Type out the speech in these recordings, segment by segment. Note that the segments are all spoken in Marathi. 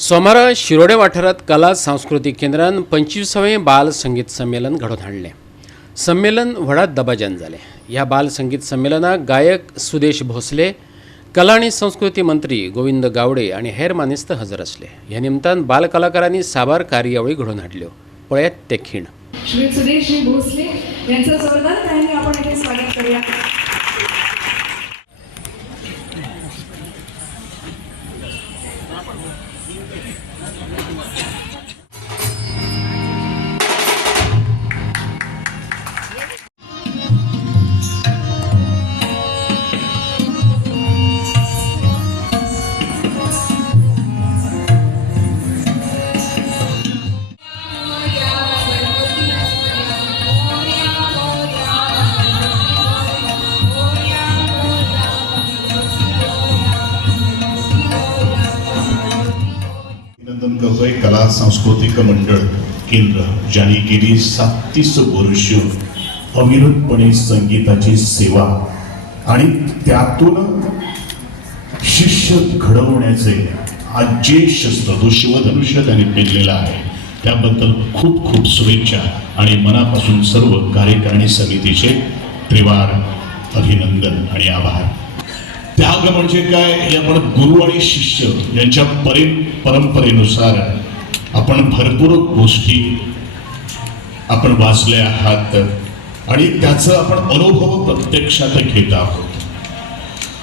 सोमारा शिरोडे वाठारात कला सांस्कृतिक केंद्रान 25वें बाल संगीत संमेलन घडोवन हाडलें. संमेलन व्हडा दबाज्यान जालें. ह्या बाल संगीत संमेलनाक गायक सुदेश भोसले, कला आनी संस्कृती मंत्री गोविंद गावडे आनी हेर मानेस्त हजर आसले. ह्या निमतान बाल कलाकारांनी साबार कार्यावळी घडोवन हाडल्यो. पळयात ते खीण. श्री सुदेश भोसले यांचं जोरदार तालीम आपण इथे स्वागत करूया. अभिनंदन करतोय कला सांस्कृतिक मंडळ केंद्र, ज्यांनी गेली 37 वर्ष अविरतपणे संगीताची सेवा आणि त्यातून शिष्य घडवण्याचे आज जे शस्त्र जो शिवधनुष्य त्यांनी पेरलेला आहे त्याबद्दल खूप खूप शुभेच्छा आणि मनापासून सर्व कार्यकारिणी समितीचे त्रिवार अभिनंदन आणि आभार. त्याग म्हणजे काय हे आपण गुरु आणि शिष्य यांच्या परंपरेनुसार आपण भरपूर गोष्टी आपण वाचल्या आहात आणि त्याचा आपण अनुभव प्रत्यक्षात घेत आहोत.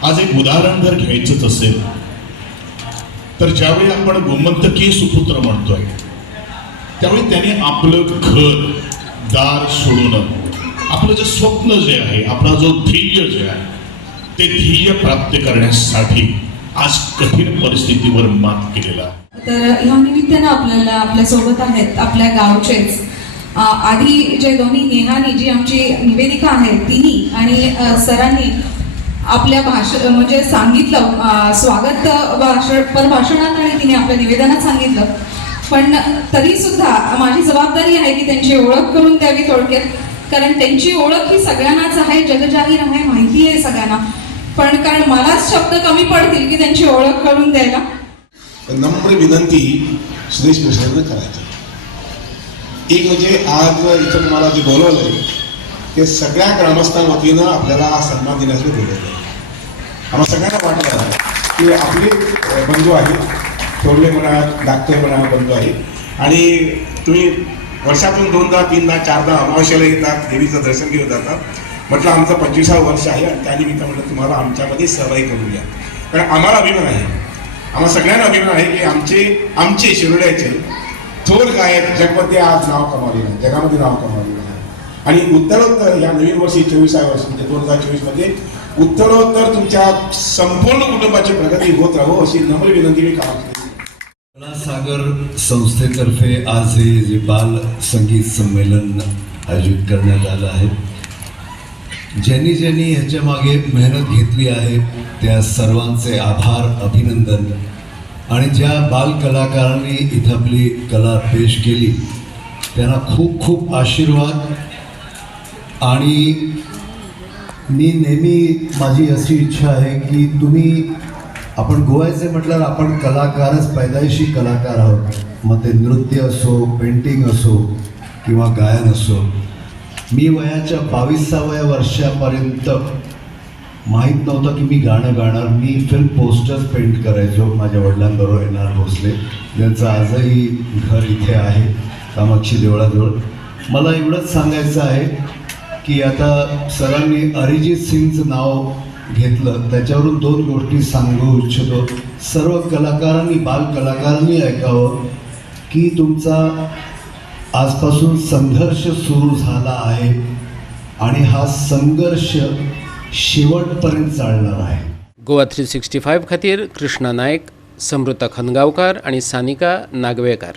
आज एक उदाहरण जर घ्यायचंच असेल तर ज्यावेळी आपण गोमंतकीय सुपुत्र म्हणतोय त्यावेळी त्याने आपलं घर दार सोडून आपलं जे स्वप्न जे आहे, आपला जो ध्येय जे आहे ते ध्येय प्राप्त करण्यासाठी आज कठीण परिस्थितीवर मात केलेला आहे. तर या निमित्तानं आपल्याला आपल्या सोबत आहेत आपल्या गावचेच आधी जे दोन्ही नेहानी जी आमची निवेदिका आहे तिन्ही आणि सरांनी आपल्या म्हणजे सांगितलं स्वागत भाषणात आणि तिने आपल्या निवेदनात सांगितलं. पण तरी सुद्धा माझी जबाबदारी आहे की त्यांची ओळख करून द्यावी थोडक्यात, कारण त्यांची ओळख ही सगळ्यांनाच आहे, जगजाहीर आहे, माहिती आहे सगळ्यांना. पण कारण मलाच शब्द कमी पडतील की त्यांची ओळख करून द्यायला. नम्र विनंती सुदेश भोसलेंना करायची. एक म्हणजे आज इथं तुम्हाला जे बोलवलंय ते सगळ्या ग्रामस्थांवतीनं आपल्याला सन्मान देण्यासाठी बोलवलंय. आम्हाला सगळ्यांना वाटलं की आपले बंधू आहेत, थोरले म्हणा, धाकटे म्हणा बंधू आहे आणि तुम्ही वर्षातून 2दा 3दा 4दा अमावस्याला येतात, देवीचं दर्शन घेऊन जातात. म्हटलं आमचं 25वं वर्ष आहे आणि त्यानिमित्त म्हटलं तुम्हाला आमच्यामध्ये सहभागी करून घ्या. कारण आम्हाला अभिमान आहे, आम्हाला सगळ्यांना अभिमान आहे की आमचे शिरोड्याचे थोर गायक जगमध्ये आज नाव कमावलेलं आहे, जगामध्ये नाव कमावलेलं आहे. आणि उत्तरोत्तर या नवीन वर्षी 24व्या वर्षी म्हणजे 2024मध्ये उत्तरोत्तर तुमच्या संपूर्ण कुटुंबाची प्रगती होत राहो अशी नम्र विनंती मी करतो. कला सागर संस्थेतर्फे आज हे जे बाल संगीत संमेलन आयोजित करण्यात आलं आहे, ज्यांनी ह्याच्या मागे मेहनत घेतली आहे त्या सर्वांचे आभार, अभिनंदन. आणि ज्या बाल कलाकारांनी इथं आपली कला पेश केली त्यांना खूप खूप आशीर्वाद. आणि मी नेहमी माझी अशी इच्छा आहे की आपण गोव्याचे म्हटल्यावर आपण कलाकारच, पैदाइशी कलाकार आहोत. मग ते नृत्य असो, पेंटिंग असो किंवा गायन असो. मी वयाच्या 22व्या वर्षापर्यंत माहीत नव्हतं की मी गाणं गाणार. मी फिल्म पोस्टर्स पेंट करायचो माझ्या वडिलांबरोबर, NR भोसले, ज्यांचं आजही घर इथे आहे कामाक्षी देवळाजवळ. मला एवढंच सांगायचं आहे की आता सरांनी अरिजित सिंगचं नाव घेतलं, त्याच्यावरून 2 गोष्टी सांगू इच्छितो. सर्व कलाकारांनी, बाल कलाकारांनी ऐकावं की तुमचा आजपासून संघर्ष सुरू झाला आहे आणि हा संघर्ष शेवटपर्यंत चालणार आहे. गोवा 365 खातीर कृष्णा नायक, समृता खनगांवकार आणि सानिका नागवेकर.